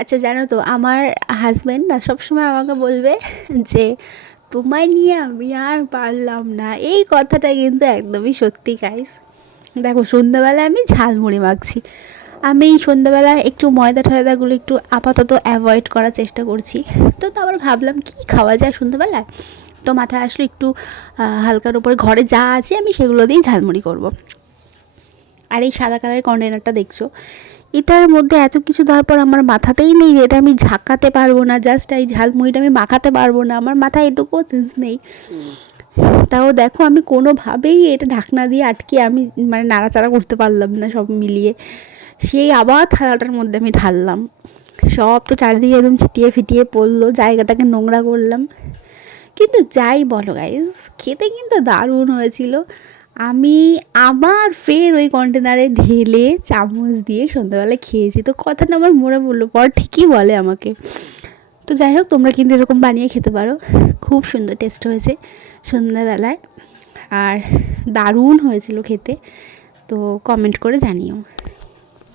আচ্ছা, জানো তো আমার হাজব্যান্ড না সবসময় আমাকে বলবে যে তোমায় নিয়ে আমি আর পারলাম না। এই কথাটা কিন্তু একদমই সত্যি গাইস। দেখো, সন্ধ্যাবেলায় আমি ঝালমুড়ি মাখছি। আমি এই সন্ধ্যাবেলায় একটু ময়দা টয়দাগুলো একটু আপাতত অ্যাভয়েড করার চেষ্টা করছি। তো আবার ভাবলাম কি খাওয়া যায় সন্ধ্যাবেলায়। তো মাথায় আসলো একটু হালকার উপরে ঘরে যা আছে আমি সেগুলো দিয়েই ঝালমুড়ি করব। আর এই সাদা কালারের কন্টেনারটা দেখছো, এটার মধ্যে এত কিছু দেওয়ার পর আমার মাথাতেই নেই যে এটা আমি ঝাঁকাতে পারবো না, জাস্ট এই ঝালমুড়িটা আমি মাখাতে পারবো না, আমার মাথায় এটুকুও সেন্স নেই। তাও দেখো, আমি কোনোভাবেই এটা ঢাকনা দিয়ে আটকে আমি মানে নাড়াচাড়া করতে পারলাম না সব মিলিয়ে। সেই আবার থালাটার মধ্যে আমি ঢাললাম, সব তো চারিদিকে একদম ছিটিয়ে ফিটিয়ে পড়লো, জায়গাটাকে নোংরা করলাম। কিন্তু যাই বলো গাইজ, খেতে কিন্তু দারুণ হয়েছিল। আমি আবার ফের ওই কন্টেনারে ঢেলে চামচ দিয়ে সন্ধ্যাবেলায় খেয়েছি। তো কথাটা আমার মনে পড়লো, পর ঠিকই বলে আমাকে। তো যাই হোক, তোমরা কিন্তু এরকম বানিয়ে খেতে পারো, খুব সুন্দর টেস্ট হয়েছে সন্ধ্যাবেলায়। আর দারুণ হয়েছিল খেতে। তো কমেন্ট করে জানিও।